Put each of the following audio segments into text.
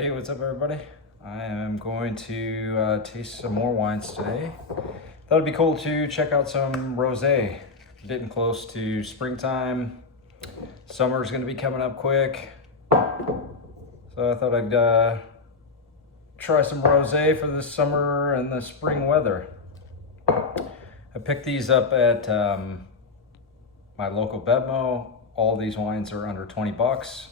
Hey, what's up everybody? I am going to taste some more wines today. Thought it'd be cool to check out some rosé. Getting close to springtime. Summer's gonna be coming up quick. So I thought I'd try some rosé for this summer and the spring weather. I picked these up at my local Bevmo. All these wines are under 20 bucks.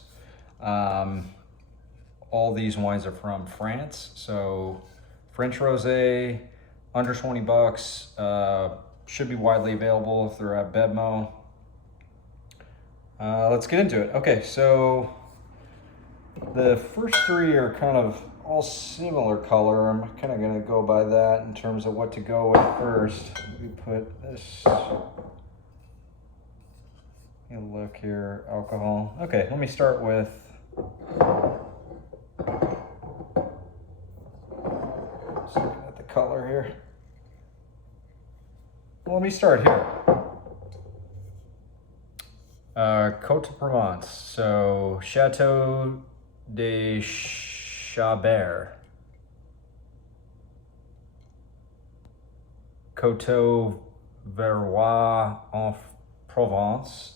All these wines are from France, so French rosé, under 20 bucks, should be widely available if they're at Bevmo. Let's get into it. Okay, so the first three are kind of all similar color. I'm kind of gonna go by that in terms of what to go with first. We put this, look here, alcohol. Okay, let me start with just looking at the color here. Well, let me start here. Coteaux Provence, so Chateau De Shopaire. Coteaux Varois en Provence.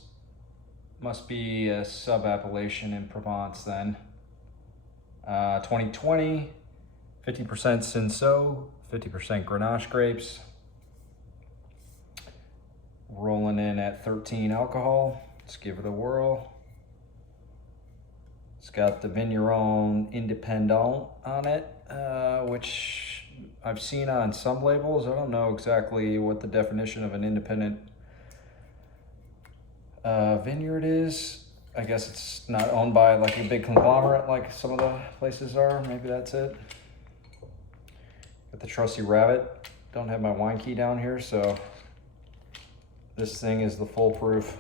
Must be a sub-appellation in Provence then. 2020, 50% Cinsault, 50% Grenache grapes. Rolling in at 13 alcohol. Let's give it a whirl. It's got the Vigneron Independent on it, which I've seen on some labels. I don't know exactly what the definition of an independent vineyard is. I guess it's not owned by like a big conglomerate like some of the places are. Maybe that's it. Got the trusty rabbit. Don't have my wine key down here, so this thing is the foolproof.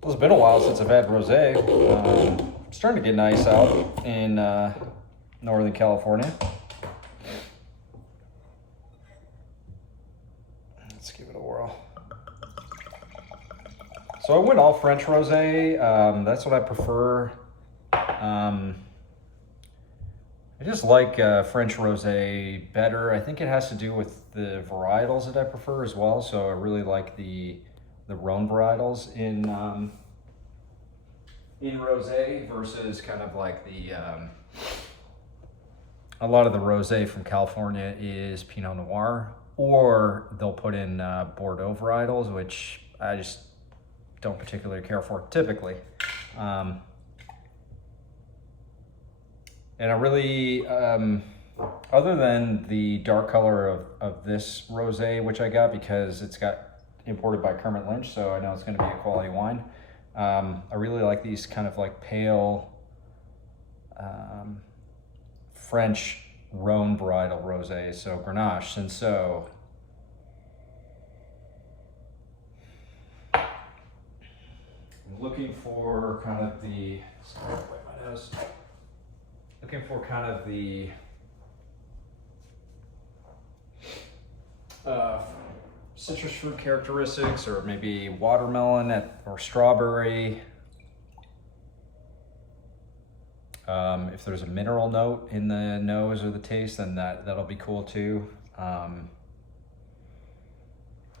Well, it's been a while since I've had rosé. It's starting to get nice out in Northern California. Let's give it a whirl. So I went all French rosé. That's what I prefer. I just like French rosé better. I think it has to do with the varietals that I prefer as well. So I really like the Rhone varietals in rosé versus kind of like the a lot of the rosé from California is Pinot Noir, or they'll put in Bordeaux varietals, which I just don't particularly care for typically. And I really, other than the dark color of this rosé, which I got because it's got imported by Kermit Lynch, so I know it's going to be a quality wine. I really like these kind of like pale French Rhone varietal rosés, so Grenache, Cinsault. I'm looking for kind of the, sorry, wipe my nose. Looking for kind of the citrus fruit characteristics, or maybe watermelon or strawberry. If there's a mineral note in the nose or the taste, then that'll be cool too.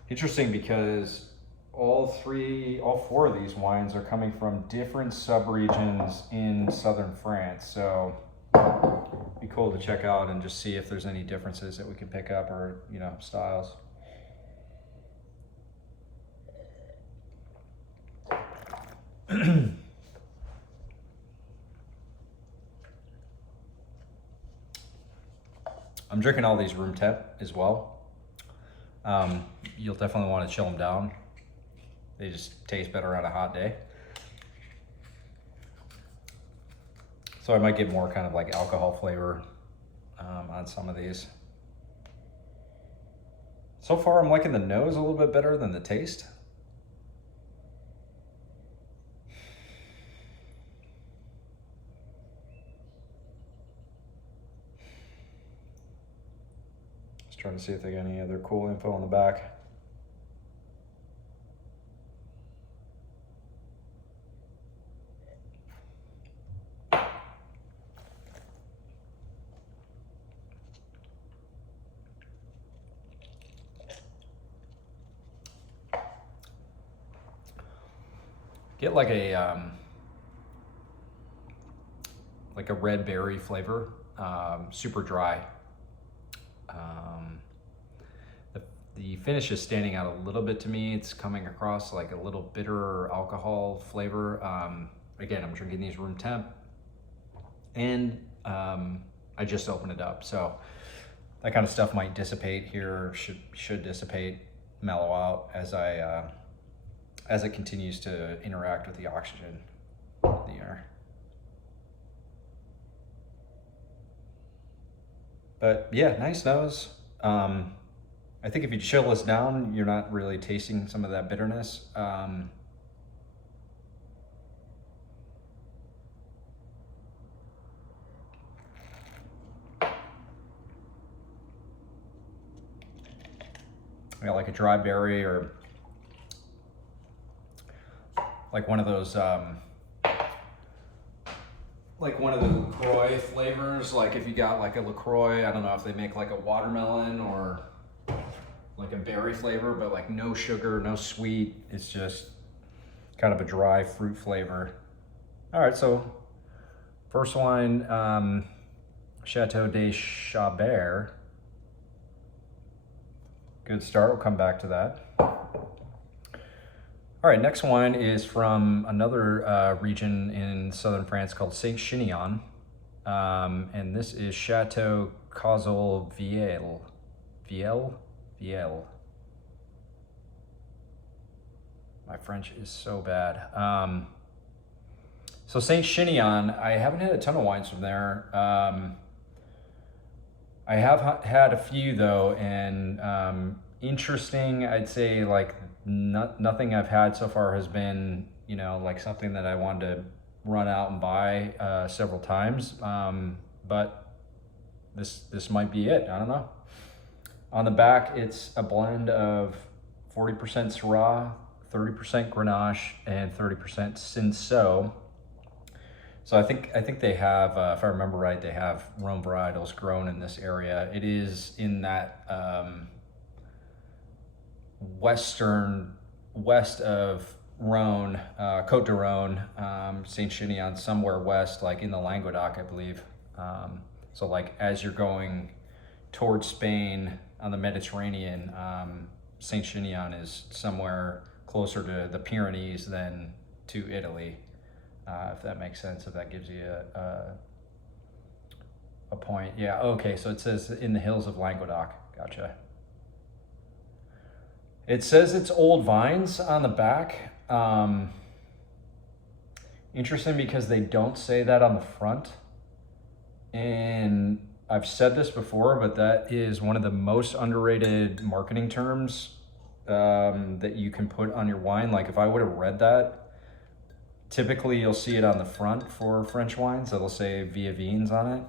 Interesting because all four of these wines are coming from different subregions in southern France. So it'd be cool to check out and just see if there's any differences that we can pick up, or styles. I'm drinking all these room temp as well. You'll definitely want to chill them down. They just taste better on a hot day. So I might get more kind of like alcohol flavor on some of these. So far I'm liking the nose a little bit better than the taste. Just trying to see if they got any other cool info on the back. Get like a red berry flavor, super dry. The finish is standing out a little bit to me. It's coming across like a little bitter alcohol flavor. Again, I'm drinking these room temp, and I just opened it up, so that kind of stuff might dissipate here. Should dissipate, mellow out as it continues to interact with the oxygen in the air. But yeah, nice nose. I think if you chill this down, you're not really tasting some of that bitterness. Yeah, like a dry berry, or like one of those like one of the LaCroix flavors. Like if you got like a LaCroix, I don't know if they make like a watermelon or like a berry flavor, but like no sugar, no sweet. It's just kind of a dry fruit flavor. All right, so first wine, Chateau De Shopaire. Good start, we'll come back to that. All right, next wine is from another region in southern France called Saint Chinian. And this is Chateau Cazal Viel. Viel. My French is so bad. So Saint Chinian, I haven't had a ton of wines from there. I have had a few though, and interesting, I'd say like nothing I've had so far has been, you know, like something that I wanted to run out and buy several times. But this might be it, I don't know. On the back, it's a blend of 40% Syrah, 30% Grenache, and 30% Cinsault. So I think they have, if I remember right, they have Rhone varietals grown in this area. It is in that west of Rhone, Côte de Rhone, Saint Chinian, somewhere west, like in the Languedoc, I believe. So like as you're going towards Spain on the Mediterranean, Saint Chinian is somewhere closer to the Pyrenees than to Italy. If that makes sense, if that gives you a point. Yeah, okay, so it says in the hills of Languedoc. Gotcha. It says it's old vines on the back. Interesting because they don't say that on the front. And I've said this before, but that is one of the most underrated marketing terms that you can put on your wine. Like if I would have read that, typically you'll see it on the front for French wines. It'll say Via Vins on it.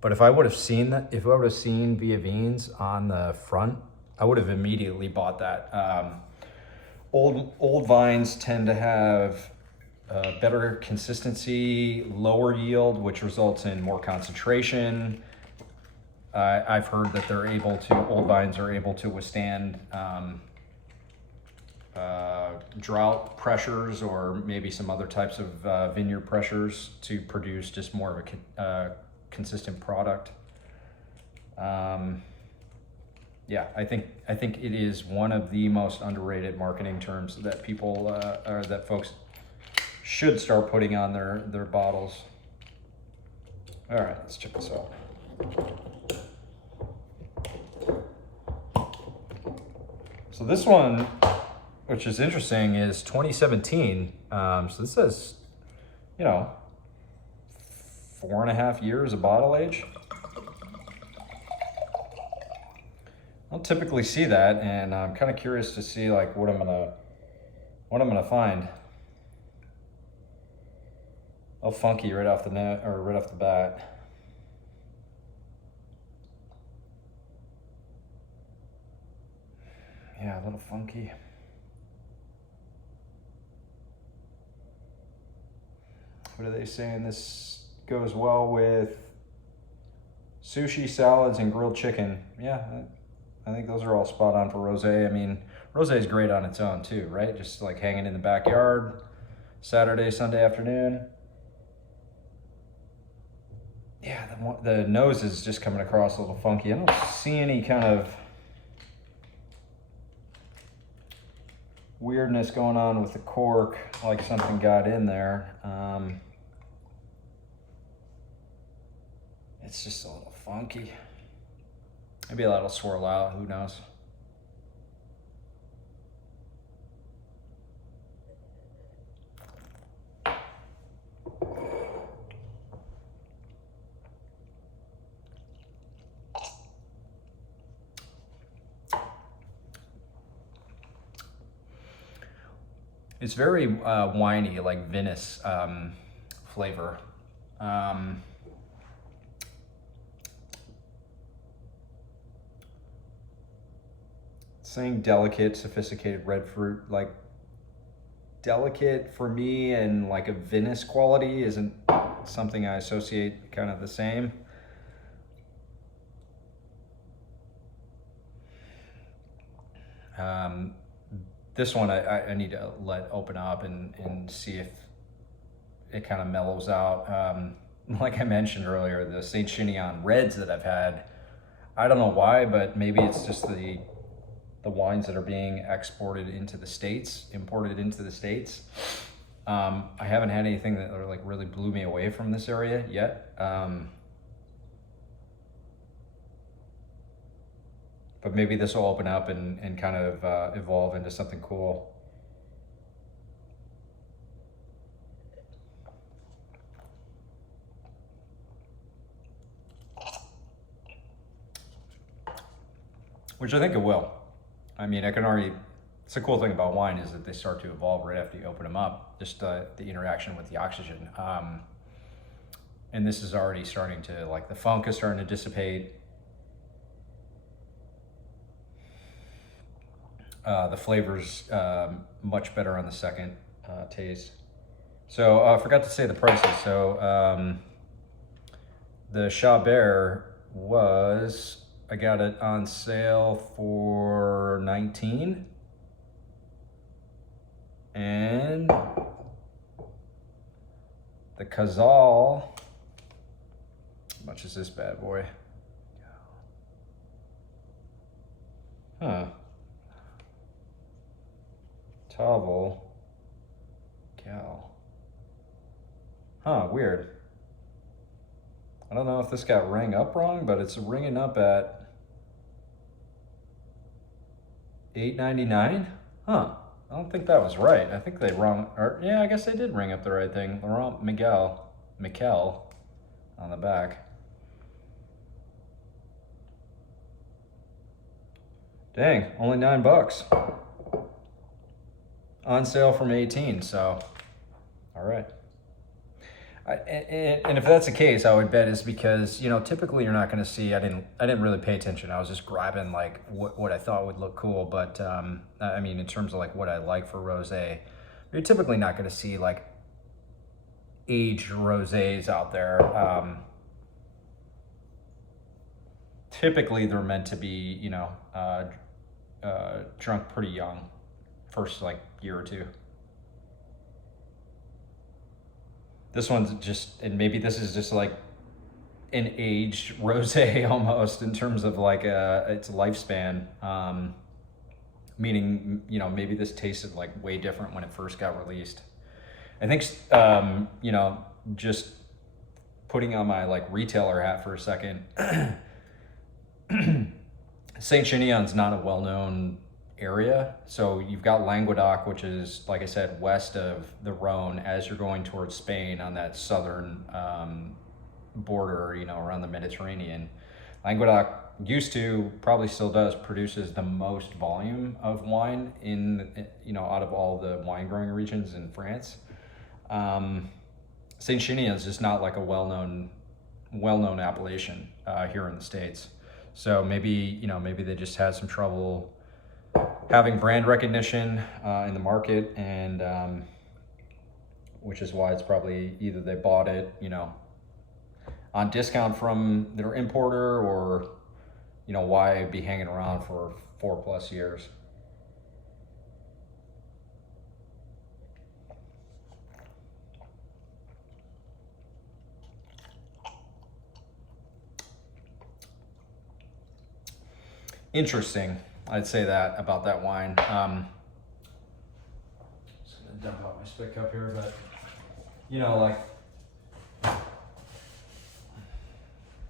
But if I would have seen that, if I would have seen Via Vins on the front, I would have immediately bought that. Old vines tend to have better consistency, lower yield, which results in more concentration. I've heard that old vines are able to withstand drought pressures or maybe some other types of vineyard pressures to produce just more of a consistent product. Yeah, I think it is one of the most underrated marketing terms that people or that folks should start putting on their bottles. All right, let's check this out. So this one, which is interesting, is 2017. So this says, 4.5 years of bottle age. I don't typically see that, and I'm kind of curious to see like what I'm gonna find. Oh, funky right off the bat. Yeah, a little funky. What are they saying? This goes well with sushi, salads, and grilled chicken. Yeah, I think those are all spot on for rosé. I mean, Rosé is great on its own too, right? Just like hanging in the backyard, Saturday, Sunday afternoon. Yeah, the nose is just coming across a little funky. I don't see any kind of weirdness going on with the cork, like something got in there. It's just a little funky. Maybe that'll swirl out, who knows. It's very winey, like vinous flavor. Saying delicate, sophisticated red fruit, like delicate for me and like a vinous quality isn't something I associate kind of the same. This one I need to let open up and see if it kind of mellows out. Like I mentioned earlier, the St. Chinian reds that I've had, I don't know why, but maybe it's just the wines that are being exported into the States, imported into the States. I haven't had anything that like really blew me away from this area yet. But maybe this will open up and kind of evolve into something cool. Which I think it will. I mean, I can already, it's a cool thing about wine is that they start to evolve right after you open them up, just the interaction with the oxygen. And this is already starting to, like the funk is starting to dissipate. The flavor's much better on the second taste. So I forgot to say the prices. So the Chaberts was, I got it on sale for $19. And the Cazal, how much is this bad boy? Huh. Tavel. Cal. Huh, weird. I don't know if this got rang up wrong, but it's ringing up at $8.99. Huh. I don't think that was right. I think they wrong. Or yeah, I guess they did ring up the right thing. Laurent Michel on the back. Dang, only $9. On sale from 18, so all right. And if that's the case, I would bet is because, you know, typically you're not going to see, I didn't really pay attention. I was just grabbing like what I thought would look cool. But I mean, in terms of like what I like for rosé, you're typically not going to see like aged rosés out there. Typically they're meant to be, you know, drunk pretty young, first like year or two. This one's just, and maybe this is just like an aged rosé almost in terms of like its lifespan. Meaning, you know, maybe this tasted like way different when it first got released. I think, you know, just putting on my like retailer hat for a second, Saint Chinian's not a well-known area. So you've got Languedoc, which is, like I said, west of the Rhone as you're going towards Spain on that southern border, you know, around the Mediterranean. Languedoc used to, probably still does, produces the most volume of wine in, you know, out of all the wine growing regions in France. Saint Chinian is just not like a well-known appellation here in the States. So maybe, you know, maybe they just had some trouble having brand recognition in the market, and which is why it's probably either they bought it, you know, on discount from their importer, or, you know, why be hanging around for 4+ years. interesting. I'd say that about that wine. Just gonna dump out my spit cup here, but you know, like,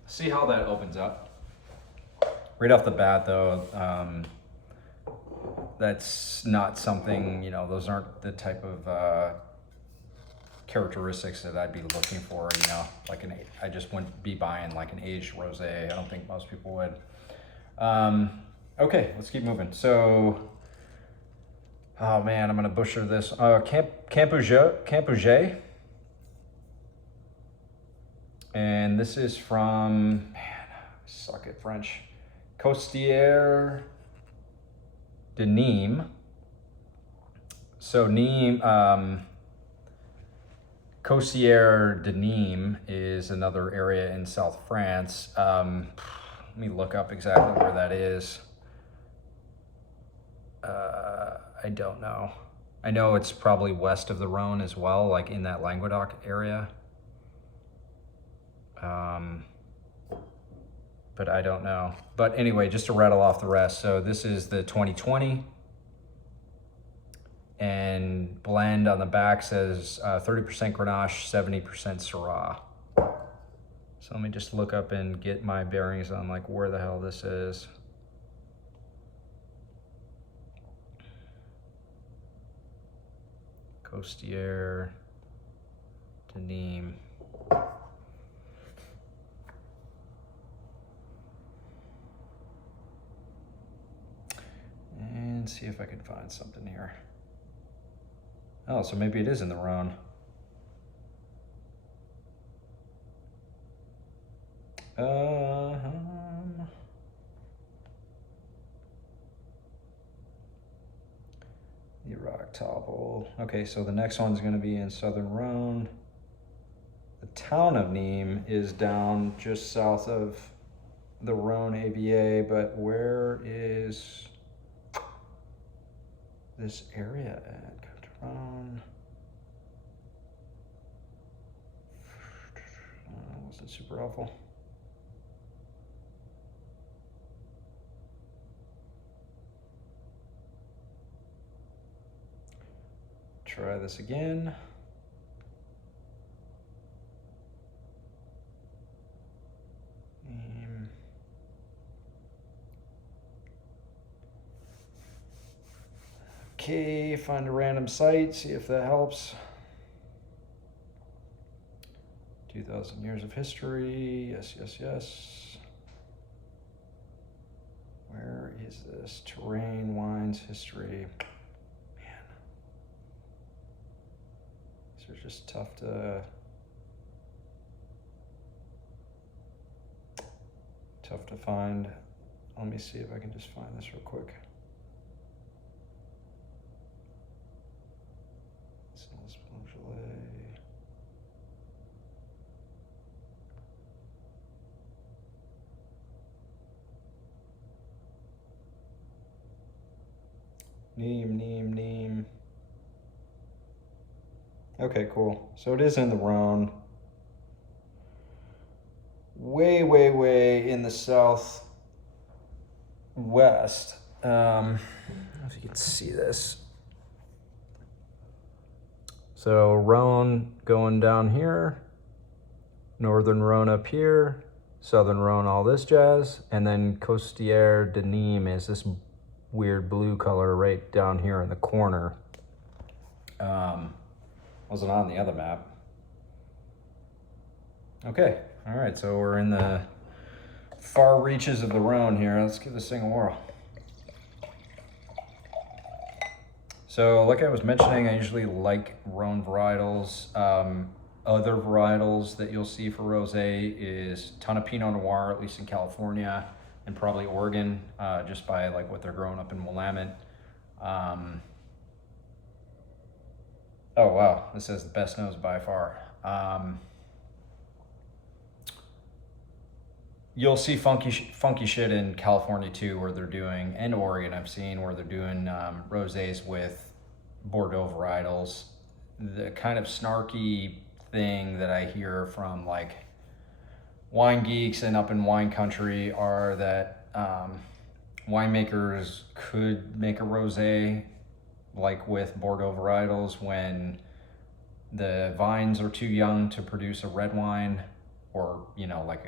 see how that opens up. Right off the bat, though, that's not something, you know, those aren't the type of characteristics that I'd be looking for, you know, like I just wouldn't be buying like an aged rosé. I don't think most people would. Okay, let's keep moving. So, oh man, I'm gonna butcher this. Campuget. And this is from, man, I suck at French. Costieres de Nimes. So Costieres de Nimes is another area in South France. Let me look up exactly where that is. I don't know. I know it's probably west of the Rhone as well, like in that Languedoc area. But I don't know. But anyway, just to rattle off the rest. So this is the 2020. And blend on the back says 30% Grenache, 70% Syrah. So let me just look up and get my bearings on like where the hell this is. Costieres de Nimes. And see if I can find something here. Oh, so maybe it is in the Rhone. The Rock Tavel. Okay, so the next one's going to be in Southern Rhone. The town of Nimes is down just south of the Rhone AVA, but where is this area at? Rhone. Wasn't super helpful. Try this again. Okay, find a random site, see if that helps. 2,000 years of history, yes, yes, yes. Where is this? Terrain, wines, history. Man. These are just tough to find. Let me see if I can just find this real quick. Nimes. Okay, cool. So it is in the Rhone. Way in the southwest. I don't know if you can see this. So Rhone going down here, Northern Rhone up here, Southern Rhone, all this jazz, and then Costieres de Nimes is this weird blue color right down here in the corner. Wasn't on the other map. Okay, all right, so we're in the far reaches of the Rhone here. Let's give this thing a whirl. So like I was mentioning, I usually like Rhone varietals. Other varietals that you'll see for rosé is a ton of Pinot Noir, at least in California, and probably Oregon, just by like what they're growing up in Willamette. Oh wow, this says the best nose by far. You'll see funky shit in California too, where they're doing, and Oregon I've seen, where they're doing rosés with Bordeaux varietals. The kind of snarky thing that I hear from like wine geeks and up in wine country are that winemakers could make a rosé like with Bordeaux varietals when the vines are too young to produce a red wine, or like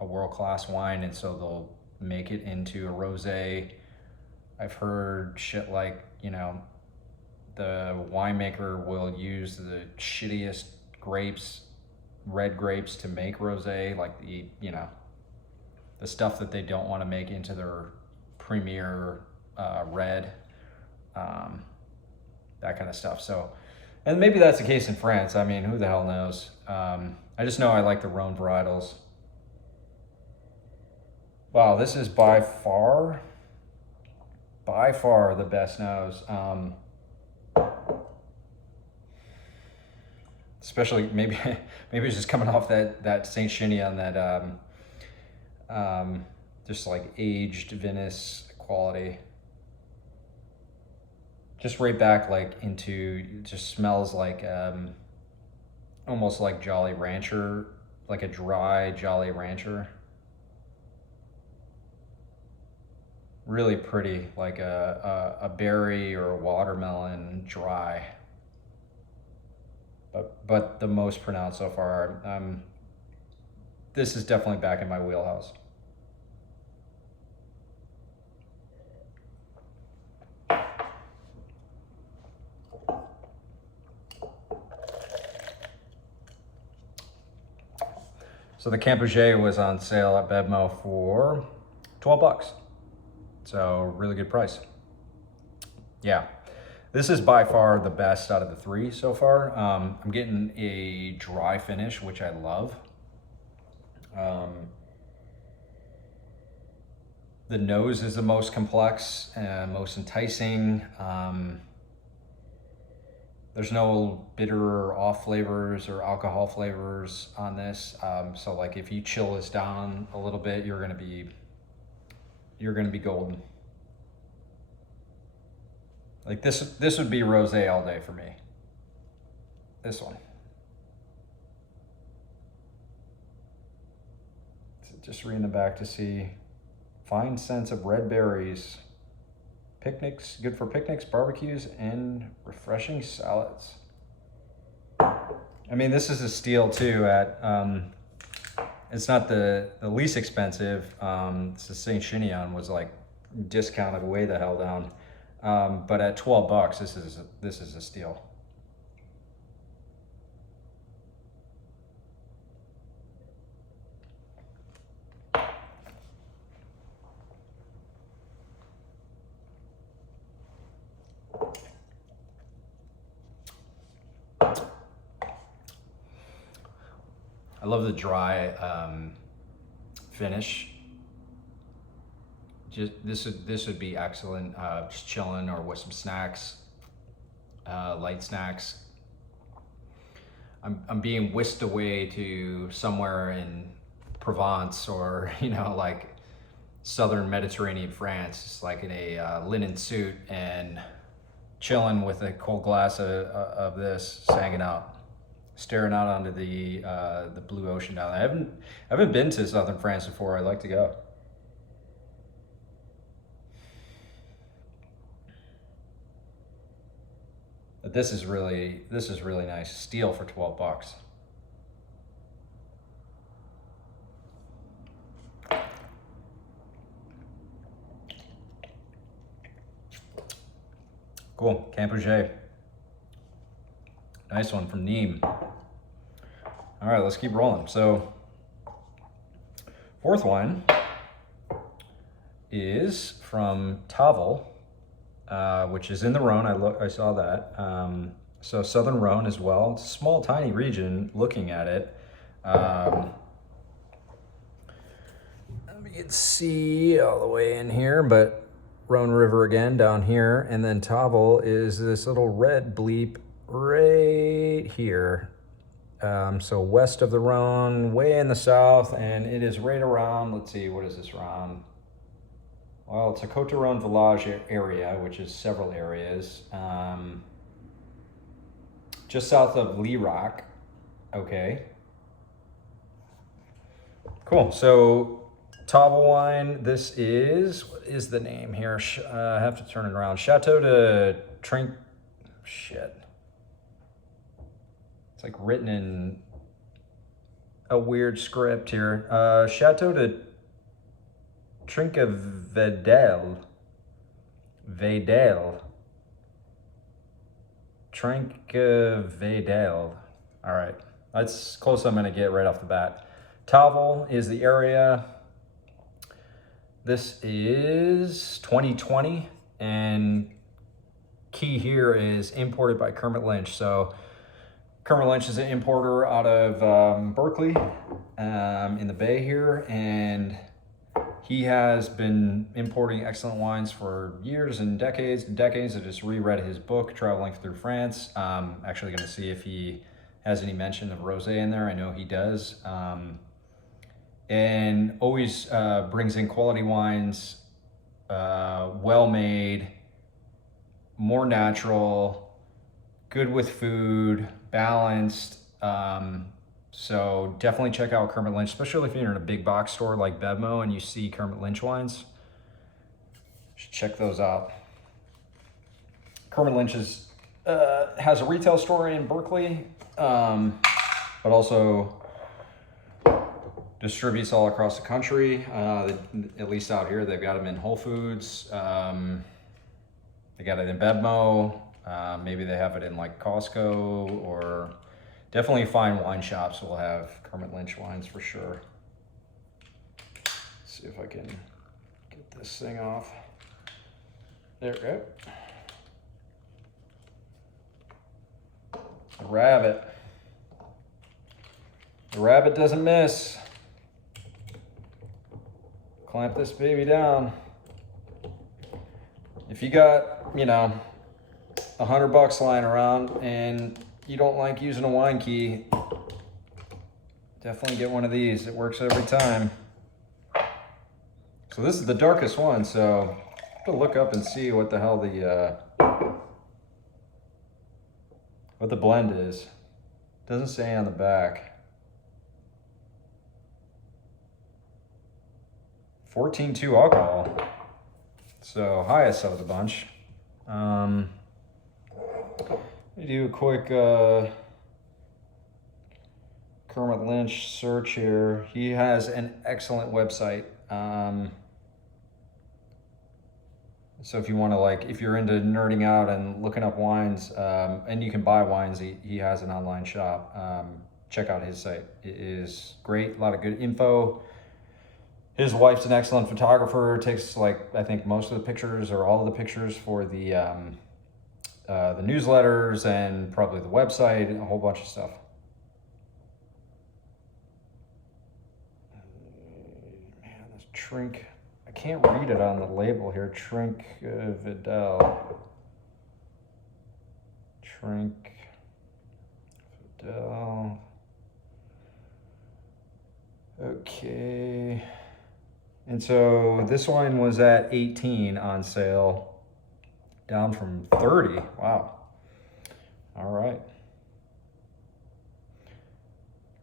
a world-class wine, and so they'll make it into a rosé. I've heard shit like, the winemaker will use the shittiest grapes, red grapes, to make rosé, like the stuff that they don't want to make into their premier red, that kind of stuff. So, and maybe that's the case in France. I mean, who the hell knows? I just know I like the Rhone varietals. Wow, this is by far the best nose. Especially maybe it's just coming off that Saint Chinian, that just like aged Venice quality. Just right back like into, it just smells like almost like Jolly Rancher, like a dry Jolly Rancher. Really pretty, like a berry or a watermelon dry. But the most pronounced so far. This is definitely back in my wheelhouse. So the Campuget was on sale at Bevmo for $12. So really good price. Yeah. This is by far the best out of the three so far. I'm getting a dry finish, which I love. The nose is the most complex and most enticing. There's no bitter or off flavors or alcohol flavors on this. So like if you chill this down a little bit, you're gonna be golden. Like this would be rosé all day for me. This one. Just reading the back to see. Fine scents of red berries. Picnics, good for picnics, barbecues, and refreshing salads. I mean, this is a steal too at, it's not the least expensive. It's the Saint Chinian was like discounted way the hell down. But at $12, this is a steal. I love the dry finish. Just this would be excellent, just chilling or with some snacks, light snacks. I'm being whisked away to somewhere in Provence or like southern Mediterranean France, just like in a linen suit and chilling with a cold glass of this, just hanging out, staring out onto the blue ocean down there. I haven't been to southern France before. I'd like to go. But this is really nice. Steal for $12. Cool, Campuget. Nice one from Nimes. All right, let's keep rolling. So, fourth wine is from Tavel, which is in the Rhone. I saw that. So Southern Rhone as well. It's a small, tiny region. Looking at it, you can see all the way in here, but Rhone River again down here, and then Tavel is this little red bleep right here. So west of the Rhone, way in the south, and it is right around, let's see, what is this around? Well, it's a Coteaux village area, which is several areas. Just south of Lirac. Okay. Cool. So Tavel wine. This is, what is the name here? I have to turn it around. Chateau De Shit. It's like written in a weird script here. Chateau De Trinquevedel. Trinquevedel. All right, that's close I'm gonna get right off the bat. Tavel is the area. This is 2020, and key here is imported by Kermit Lynch. So Kermit Lynch is an importer out of Berkeley in the Bay here, and he has been importing excellent wines for years and decades and decades. I just reread his book, Traveling Through France. Actually going to see if he has any mention of rosé in there. I know he does. And always brings in quality wines, well-made, more natural, good with food, balanced. So definitely check out Kermit Lynch, especially if you're in a big box store like Bevmo and you see Kermit Lynch wines. You should check those out. Kermit Lynch has a retail store in Berkeley, but also distributes all across the country. At least out here, they've got them in Whole Foods. They got it in Bevmo. Maybe they have it in like Costco, or definitely fine wine shops will have Kermit Lynch wines for sure. Let's see if I can get this thing off. There we go. The rabbit. The rabbit doesn't miss. Clamp this baby down. If you got, $100 lying around and you don't like using a wine key, definitely get one of these. It works every time. So this is the darkest one, so I have to look up and see what the hell what the blend is. Doesn't say on the back. 14.2 alcohol. So highest of the bunch. Let me do a quick Kermit Lynch search here. He has an excellent website. So if you want to, if you're into nerding out and looking up wines, and you can buy wines, he has an online shop. Check out his site. It is great, a lot of good info. His wife's an excellent photographer, takes I think most of the pictures or all of the pictures for the newsletters and probably the website and a whole bunch of stuff. Man, this I can't read it on the label here. Trinquevedel. Okay. And so this wine was at 18 on sale, down from 30. Wow. All right.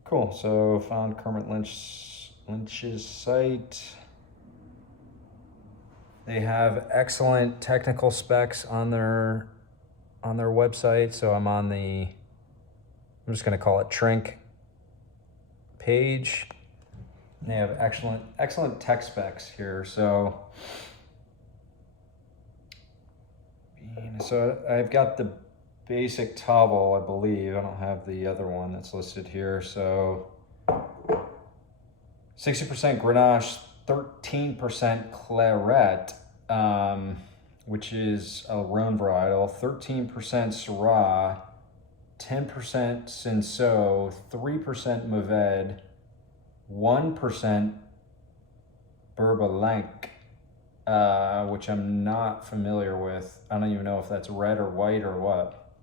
Cool. So found Kermit Lynch's site. They have excellent technical specs on their website. So I'm just going to call it Trinc page. They have excellent tech specs here. So I've got the basic Tavel, I believe. I don't have the other one that's listed here. So 60% Grenache, 13% Claret, which is a Rhone varietal, 13% Syrah, 10% Cinsault, 3% Mourvèdre, 1% Bourblanc, which I'm not familiar with. I don't even know if that's red or white or what.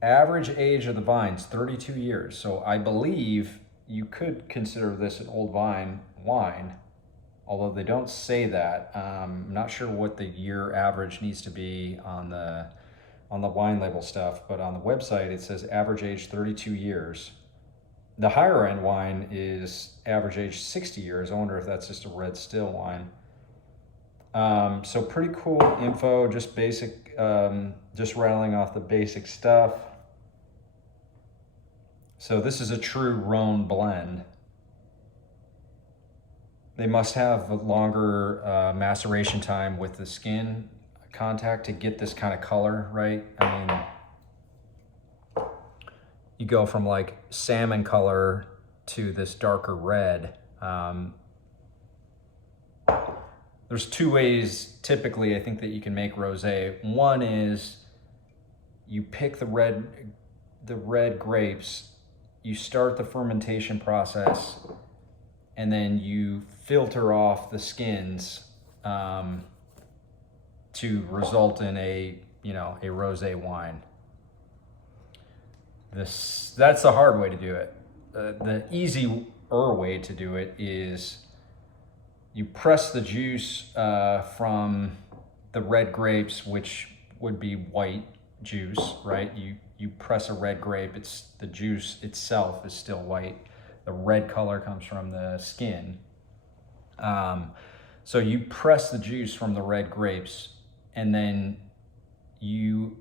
Average age of the vines, 32 years. So I believe you could consider this an old wine, although they don't say that. I'm not sure what the year average needs to be on the wine label stuff, but on the website it says average age 32 years. The higher end wine is average age 60 years. I wonder if that's just a red still wine. So pretty cool info, just basic, just rattling off the basic stuff. So this is a true Rhone blend. They must have a longer maceration time with the skin contact to get this kind of color, right? I mean, you go from like salmon color to this darker red. There's two ways typically I think that you can make rosé. One is you pick the red grapes, you start the fermentation process, and then you filter off the skins to result in a rosé wine. That's the hard way to do it. The easier way to do it is you press the juice from the red grapes, which would be white juice, right? You press a red grape, the juice itself is still white. The red color comes from the skin. So you press the juice from the red grapes, and then you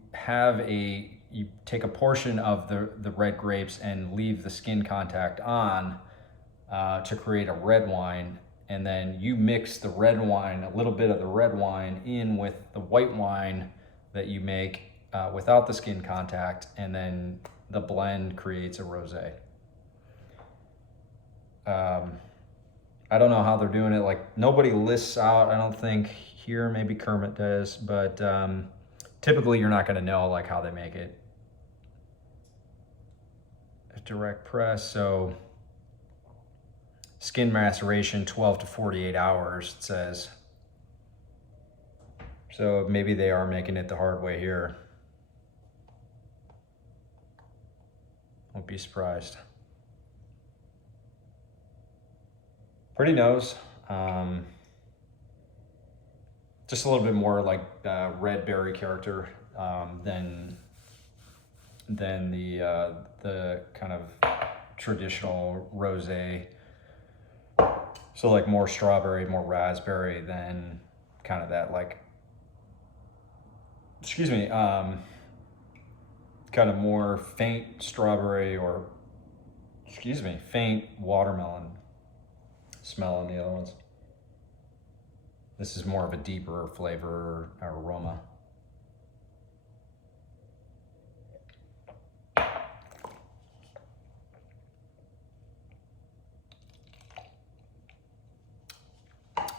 take a portion of the red grapes and leave the skin contact on to create a red wine. And then you mix the red wine, a little bit of the red wine in with the white wine that you make without the skin contact, and then the blend creates a rosé. I don't know how they're doing it. Like, nobody lists out, I don't think here, maybe Kermit does, but typically you're not going to know like how they make it. A direct press, so skin maceration 12 to 48 hours, it says. So maybe they are making it the hard way here. Won't be surprised. Pretty nose. Just a little bit more like red berry character than the kind of traditional rosé. So like more strawberry, more raspberry than kind of that like, kind of more faint strawberry or, faint watermelon smell in the other ones. This is more of a deeper flavor or aroma.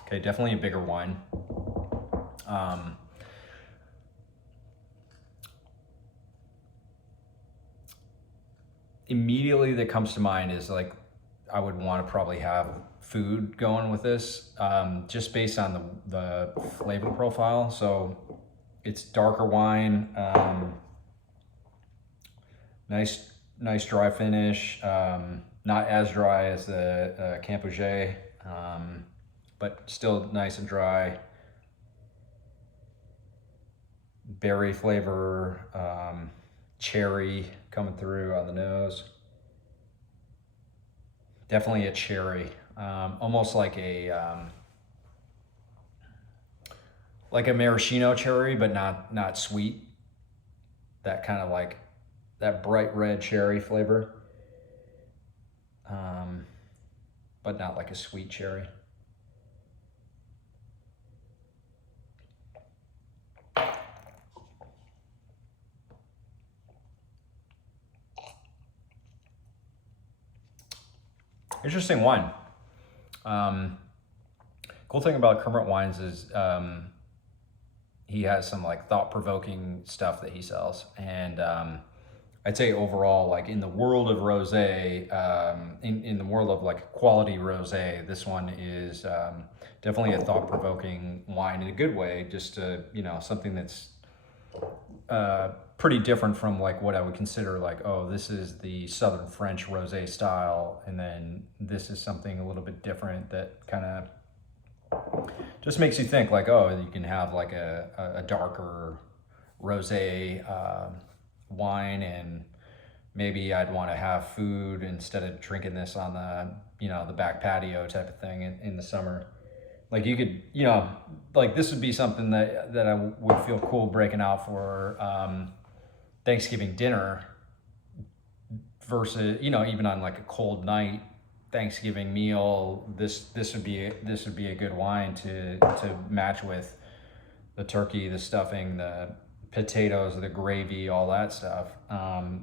Okay, definitely a bigger wine. Immediately that comes to mind is like, I would want to probably have food going with this, just based on the flavor profile. So it's darker wine, nice dry finish, not as dry as the Campuget, but still nice and dry. Berry flavor, cherry coming through on the nose. Definitely a cherry, almost like a maraschino cherry, but not sweet. That kind of like that bright red cherry flavor, but not like a sweet cherry. Interesting wine. Cool thing about Kermit wines is he has some like thought-provoking stuff that he sells, and I'd say overall, like in the world of rosé, in the world of like quality rosé, this one is definitely a thought-provoking wine in a good way. Just to, something that's pretty different from like what I would consider like, oh, this is the Southern French rosé style, and then this is something a little bit different that kind of just makes you think like, oh, you can have like a darker rosé wine and maybe I'd want to have food instead of drinking this on the, the back patio type of thing in the summer. Like you could, like this would be something that I would feel cool breaking out for Thanksgiving dinner versus, even on like a cold night Thanksgiving meal. This would be a good wine to match with the turkey, the stuffing, the potatoes, the gravy, all that stuff,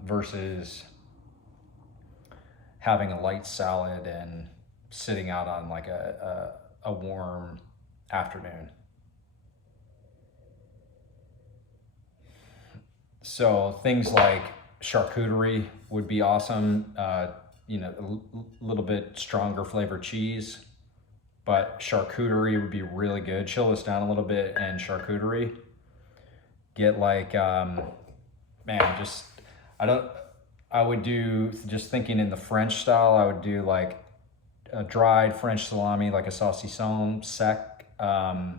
versus having a light salad and sitting out on like a warm afternoon. So things like charcuterie would be awesome. A little bit stronger flavored cheese, but charcuterie would be really good. Chill this down a little bit and charcuterie. Get like, I would do, just thinking in the French style, I would do like a dried French salami, like a saucisson sec. I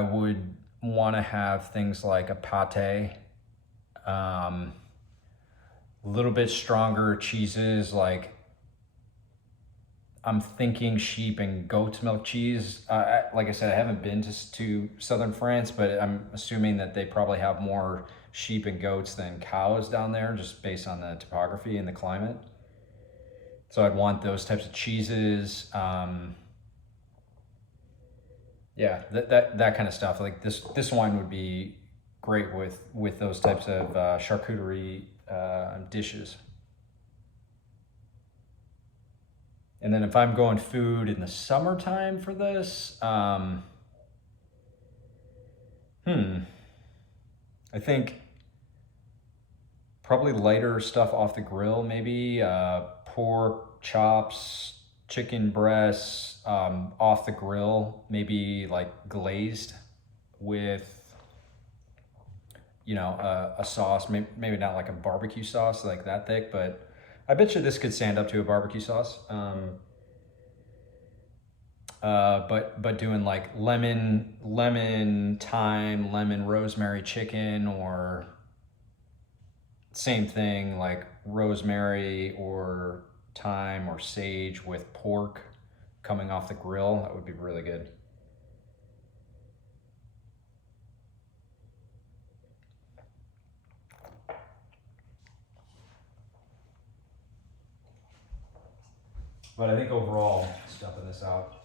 would want to have things like a pate, a little bit stronger cheeses, like I'm thinking sheep and goat's milk cheese. Like I said, I haven't been to southern France, but I'm assuming that they probably have more sheep and goats than cows down there, just based on the topography and the climate. So I'd want those types of cheeses. Yeah, that kind of stuff. Like this wine would be great with those types of charcuterie dishes. And then if I'm going food in the summertime for this, I think probably lighter stuff off the grill, maybe pork chops, chicken breasts off the grill, maybe like glazed with, a sauce, maybe not like a barbecue sauce like that thick, but I bet you this could stand up to a barbecue sauce. But doing like lemon thyme, lemon rosemary chicken, or same thing like rosemary or thyme or sage with pork coming off the grill, that would be really good. But I think overall, stuffing this out,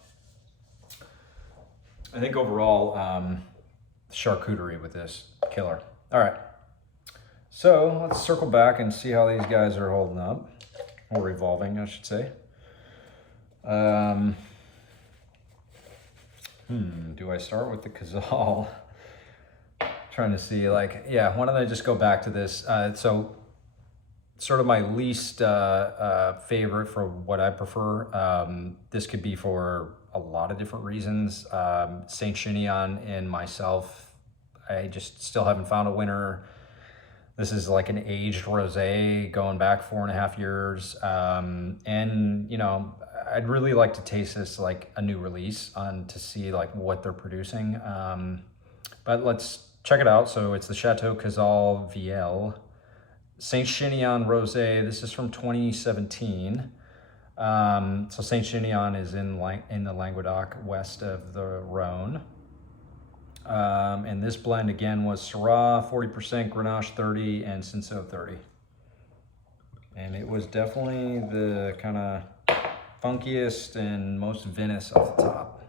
charcuterie with this, killer. All right, so let's circle back and see how these guys are holding up, or evolving, I should say. Do I start with the Cazal? Trying to see, like, yeah, why don't I just go back to this? So sort of my least favorite for what I prefer. This could be for a lot of different reasons. Saint Chinian and myself, I just still haven't found a winner. This is like an aged rosé going back 4.5 years. And I'd really like to taste this like a new release to see like what they're producing. But let's check it out. So it's the Chateau Cazal Viel Saint Chinian Rosé. This is from 2017. So Saint Chinian is in the Languedoc, west of the Rhone. And this blend again was Syrah 40%, Grenache 30, and Cinsault 30. And it was definitely the kind of funkiest and most vinous off the top.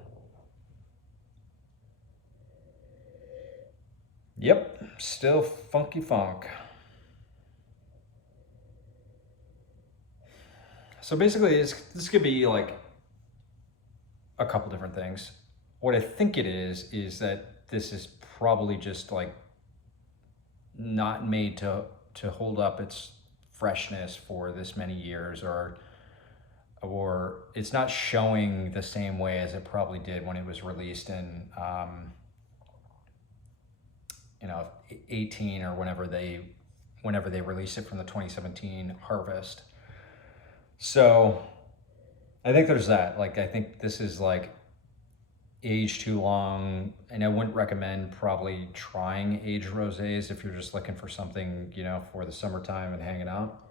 Yep, still funky funk. So basically, this could be like a couple different things. What I think it is that this is probably just like not made to hold up its freshness for this many years, or it's not showing the same way as it probably did when it was released in 18 or whenever they released it from the 2017 harvest. So I think there's that. Like, I think this is like age too long, and I wouldn't recommend probably trying aged rosés if you're just looking for something, you know, for the summertime and hanging out.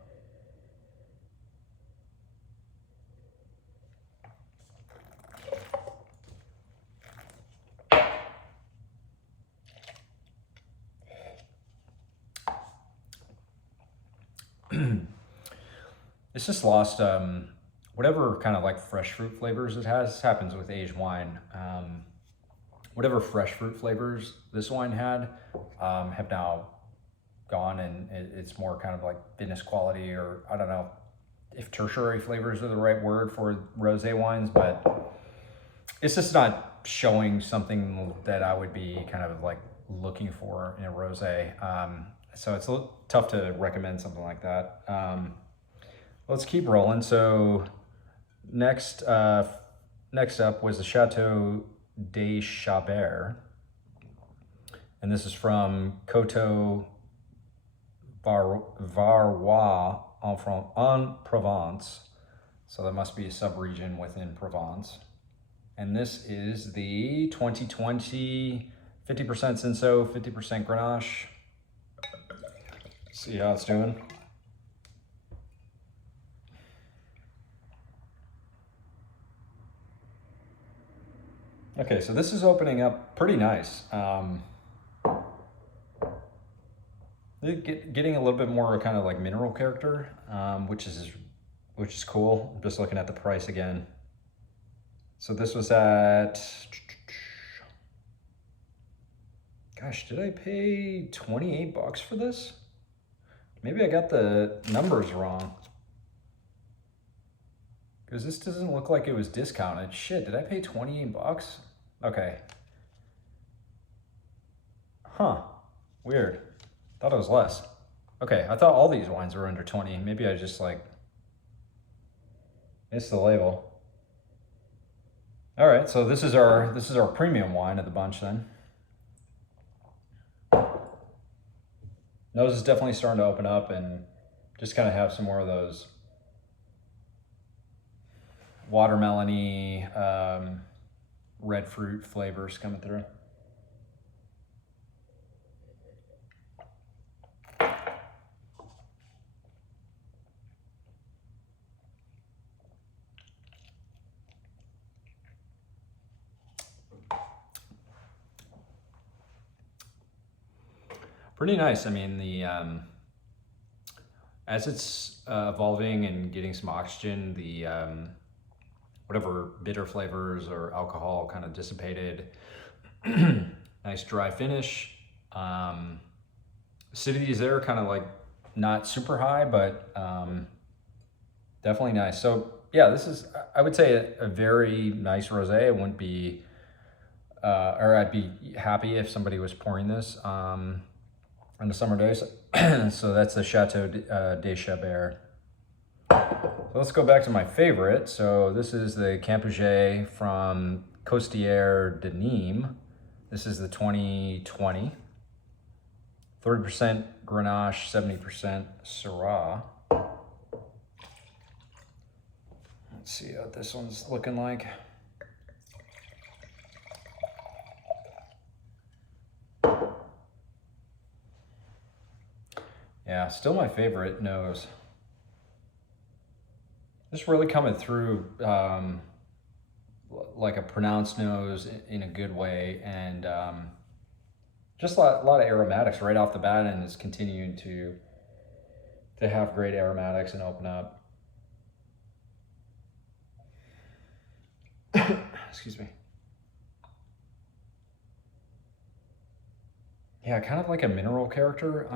It's just lost whatever kind of like fresh fruit flavors it has. This happens with aged wine. Whatever fresh fruit flavors this wine had have now gone, and it's more kind of like finished quality, or I don't know if tertiary flavors are the right word for rosé wines, but it's just not showing something that I would be kind of like looking for in a rosé. So it's a little tough to recommend something like that. Let's keep rolling. So next up was the Chateau De Shopaire, and this is from Coteaux, Varois en Provence. So that must be a sub-region within Provence. And this is the 2020 50% Cinsault, 50% Grenache. See how it's doing. Okay, so this is opening up pretty nice. Getting a little bit more kind of like mineral character, which is cool. I'm just looking at the price again. So this was at, gosh, did I pay 28 bucks for this? Maybe I got the numbers wrong, because this doesn't look like it was discounted. Shit, did I pay 28 bucks? Okay. Huh, weird. Thought it was less. Okay, I thought all these wines were under 20. Maybe I just like missed the label. All right, so this is our premium wine of the bunch then. Nose is definitely starting to open up and just kind of have some more of those watermelony, red fruit flavors coming through. Pretty nice. I mean, the as it's evolving and getting some oxygen, the whatever bitter flavors or alcohol kind of dissipated. Nice dry finish. Acidity is there, kind of like not super high, but definitely nice. So yeah, this is, I would say, a very nice rosé. It wouldn't be, or I'd be happy if somebody was pouring this on the summer days. So that's the Chateau De Shopaire. So let's go back to my favorite. So this is the Campuget from Costieres de Nimes. This is the 2020. 30% Grenache, 70% Syrah. Let's see what this one's looking like. Yeah, still my favorite nose. Just really coming through like a pronounced nose in a good way, and just a lot of aromatics right off the bat, and is continuing to have great aromatics and open up. Excuse me. Yeah, kind of like a mineral character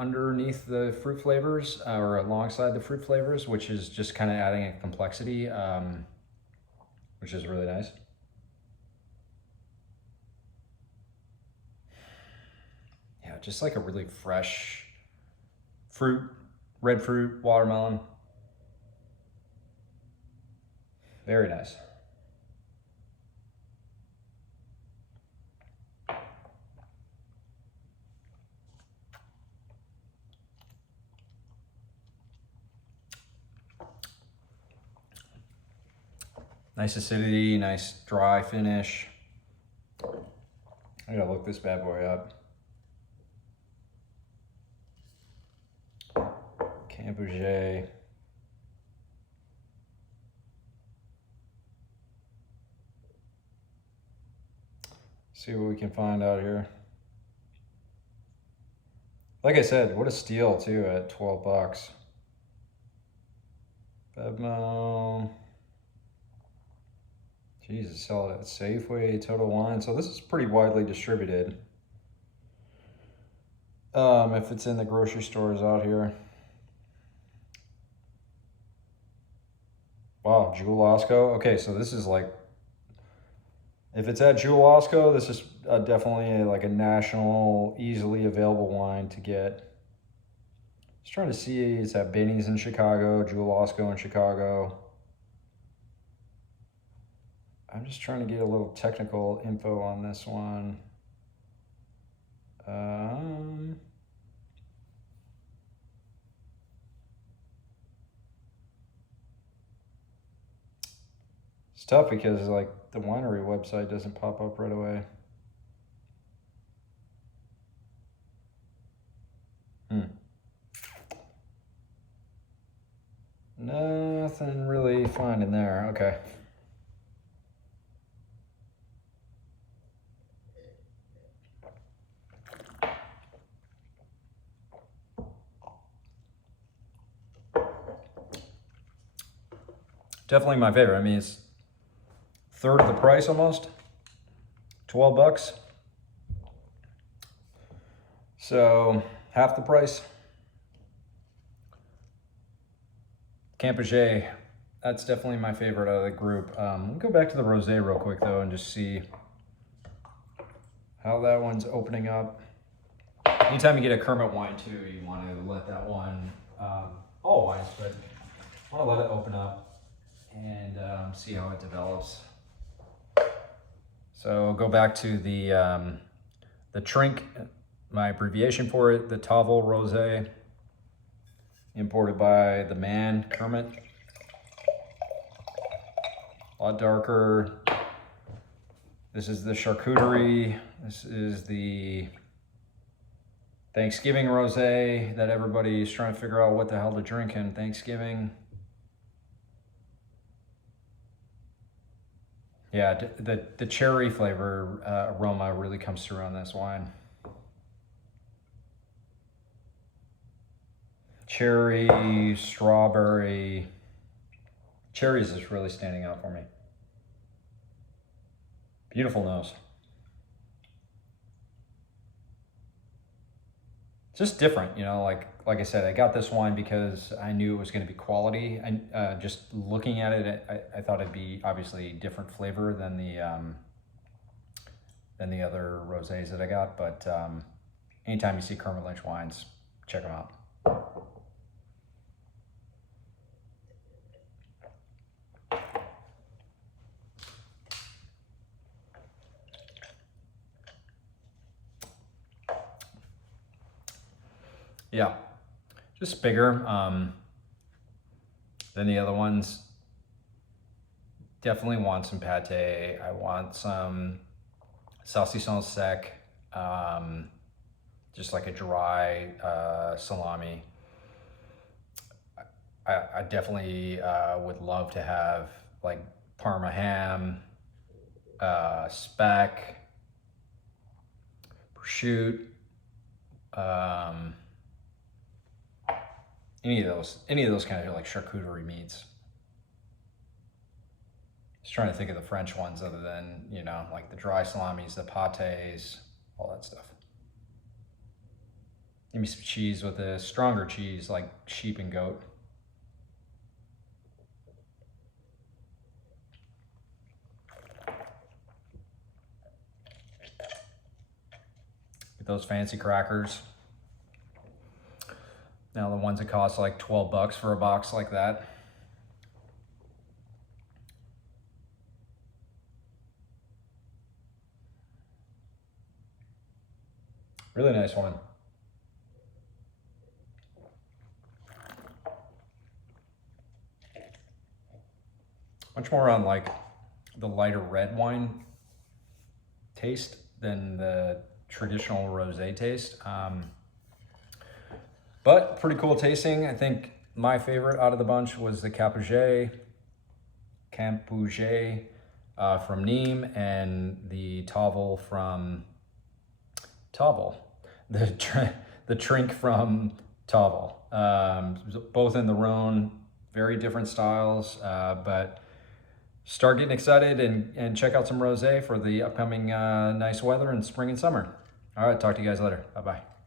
underneath the fruit flavors, or alongside the fruit flavors, which is just kind of adding a complexity, which is really nice. Yeah, just like a really fresh fruit, red fruit, watermelon. Very nice. Nice acidity, nice dry finish. I gotta look this bad boy up. Campuget. See what we can find out here. Like I said, what a steal too at 12 bucks. Bevmo. Jesus, sell it at Safeway, Total Wine. So this is pretty widely distributed. If it's in the grocery stores out here. Wow, Jewel Osco. Okay, so this is like, if it's at Jewel Osco, this is definitely like a national, easily available wine to get. Just trying to see, it's at Benny's in Chicago, Jewel Osco in Chicago. I'm just trying to get a little technical info on this one. It's tough because like the winery website doesn't pop up right away. Nothing really finding there. Okay. Definitely my favorite. I mean, it's third of the price almost. 12 bucks. So half the price. Campuget, that's definitely my favorite out of the group. We'll go back to the rosé real quick though and just see how that one's opening up. Anytime you get a Kermit wine too, you want to let that one, all wines, but want to let it open up and see how it develops. So go back to the Trinque, my abbreviation for it, the Tavel Rosé, imported by the man, Kermit. A lot darker. This is the Charcuterie. This is the Thanksgiving Rosé that everybody's trying to figure out what the hell to drink in Thanksgiving. Yeah, the cherry flavor aroma really comes through on this wine. Cherry, strawberry. Cherries is really standing out for me. Beautiful nose. Just different, you know, like I said, I got this wine because I knew it was going to be quality. And just looking at it, I thought it'd be obviously different flavor than the other rosés that I got. But anytime you see Kermit Lynch wines, check them out. Yeah, just bigger than the other ones. Definitely want some pate. I want some saucisson sec, just like a dry salami. I definitely would love to have like Parma ham, speck, prosciutto, any of those kind of like charcuterie meats. Just trying to think of the French ones other than, you know, like the dry salamis, the pates, all that stuff. Give me some cheese with a stronger cheese like sheep and goat. Get those fancy crackers. Now the ones that cost like 12 bucks for a box like that. Really nice one. Much more on like the lighter red wine taste than the traditional rosé taste. But pretty cool tasting. I think my favorite out of the bunch was the Campuget from Nimes, and the Tavel from Tavel, the Trink from Tavel. Both in the Rhone, very different styles, but start getting excited and check out some rosé for the upcoming nice weather in spring and summer. All right, talk to you guys later. Bye-bye.